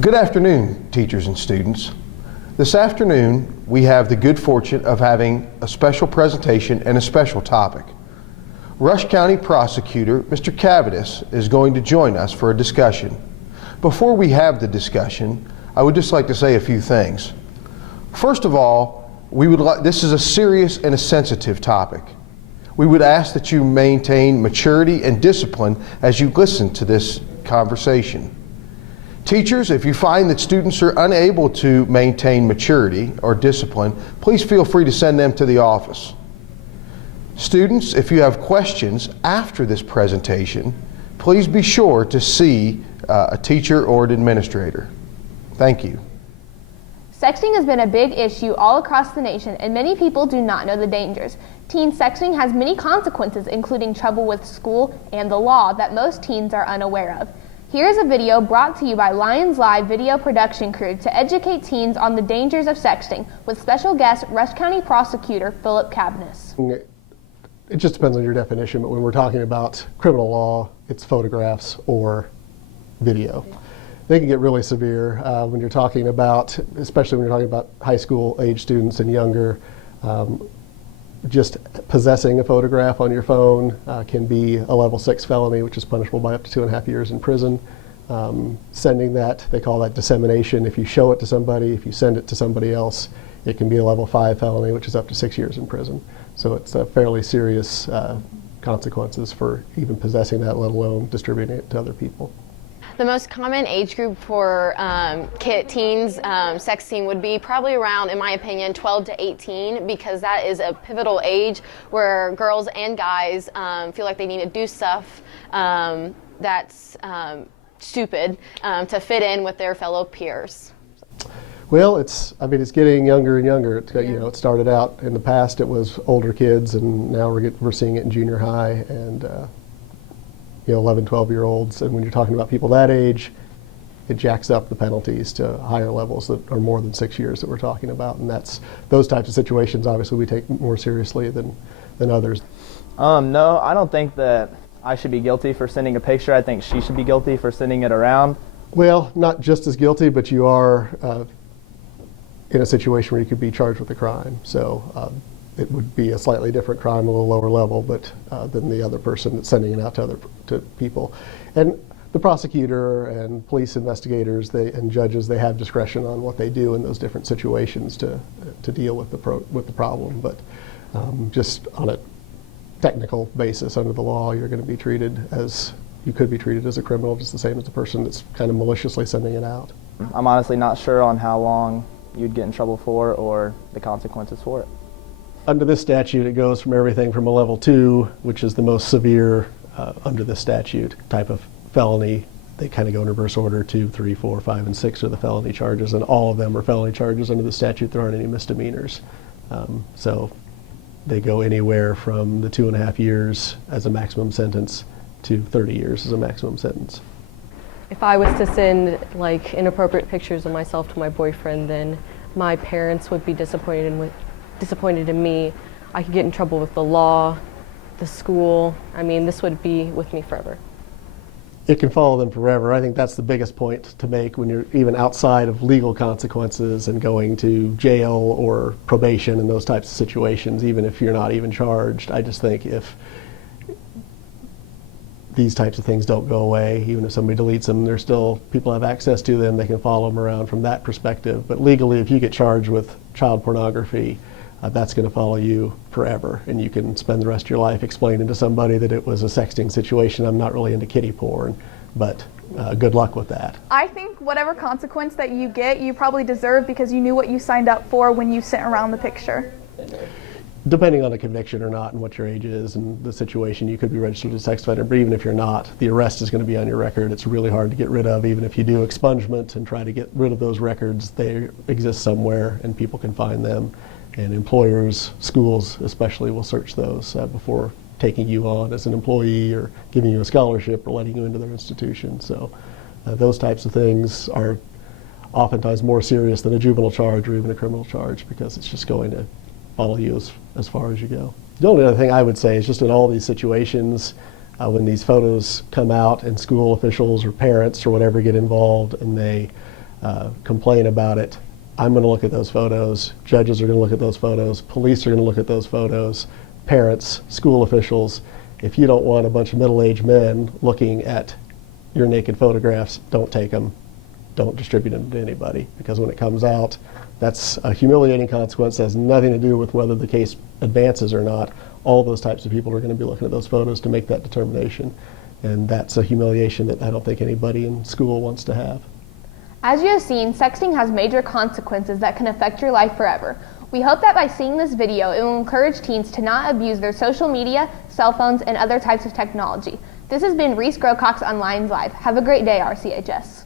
Good afternoon, teachers and students. This afternoon, we have the good fortune of having a special presentation and a special topic. Rush County Prosecutor Mr. Cavadas is going to join us for a discussion. Before we have the discussion, I would just like to say a few things. First of all, this is a serious and a sensitive topic. We would ask that you maintain maturity and discipline as you listen to this conversation. Teachers, if you find that students are unable to maintain maturity or discipline, please feel free to send them to the office. Students, if you have questions after this presentation, please be sure to see a teacher or an administrator. Thank you. Sexting has been a big issue all across the nation, and many people do not know the dangers. Teen sexting has many consequences, including trouble with school and the law that most teens are unaware of. Here's a video brought to you by Lions Live video production crew to educate teens on the dangers of sexting with special guest Rush County Prosecutor Philip Cavadas. It just depends on your definition, but when we're talking about criminal law, it's photographs or video. They can get really severe when you're talking about, especially when you're talking about high school age students and younger. Just possessing a photograph on your phone can be a level 6 felony, which is punishable by up to 2.5 years in prison. Sending that, they call that dissemination. If you show it to somebody, if you send it to somebody else, it can be a level 5 felony, which is up to 6 years in prison. So it's fairly serious consequences for even possessing that, let alone distributing it to other people. The most common age group for teens sexting would be probably around, in my opinion, 12 to 18, because that is a pivotal age where girls and guys feel like they need to do stuff that's stupid to fit in with their fellow peers. Well, it's getting younger and younger. It started out in the past, it was older kids, and now we're seeing it in junior high and 11, 12-year-olds, and when you're talking about people that age, it jacks up the penalties to higher levels that are more than 6 years that we're talking about, and those types of situations obviously we take more seriously than others. No, I don't think that I should be guilty for sending a picture. I think she should be guilty for sending it around. Well, not just as guilty, but you are in a situation where you could be charged with a crime. So it would be a slightly different crime, a little lower level, but than the other person that's sending it out to people. And the prosecutor and police investigators and judges, they have discretion on what they do in those different situations to deal with the problem. But just on a technical basis under the law, you could be treated as a criminal, just the same as the person that's kind of maliciously sending it out. I'm honestly not sure on how long you'd get in trouble for or the consequences for it. Under this statute, it goes from everything from a level 2, which is the most severe under this statute type of felony. They kind of go in reverse order. 2, 3, 4, 5, and 6 are the felony charges, and all of them are felony charges under the statute. There aren't any misdemeanors. So they go anywhere from the 2.5 years as a maximum sentence to 30 years as a maximum sentence. If I was to send inappropriate pictures of myself to my boyfriend, then my parents would be disappointed in me. I could get in trouble with the law, the school. This would be with me forever. It can follow them forever. I think that's the biggest point to make when you're even outside of legal consequences and going to jail or probation and those types of situations, even if you're not even charged. I just think if these types of things don't go away, even if somebody deletes them, people have access to them, they can follow them around from that perspective. But legally, if you get charged with child pornography, that's going to follow you forever, and you can spend the rest of your life explaining to somebody that it was a sexting situation. I'm not really into kiddie porn, but good luck with that. I think whatever consequence that you get, you probably deserve because you knew what you signed up for when you sent around the picture. Depending on a conviction or not and what your age is and the situation, you could be registered as a sex offender, but even if you're not, the arrest is going to be on your record. It's really hard to get rid of. Even if you do expungement and try to get rid of those records, they exist somewhere and people can find them. And employers, schools especially, will search those before taking you on as an employee or giving you a scholarship or letting you into their institution. So those types of things are oftentimes more serious than a juvenile charge or even a criminal charge, because it's just going to follow you as far as you go. The only other thing I would say is just in all these situations, when these photos come out and school officials or parents or whatever get involved and they complain about it, I'm going to look at those photos, judges are going to look at those photos, police are going to look at those photos, parents, school officials. If you don't want a bunch of middle-aged men looking at your naked photographs, don't take them, don't distribute them to anybody, because when it comes out, that's a humiliating consequence that has nothing to do with whether the case advances or not. All those types of people are going to be looking at those photos to make that determination, and that's a humiliation that I don't think anybody in school wants to have. As you have seen, sexting has major consequences that can affect your life forever. We hope that by seeing this video, it will encourage teens to not abuse their social media, cell phones, and other types of technology. This has been Reese Grocox on Lions Live. Have a great day, RCHS.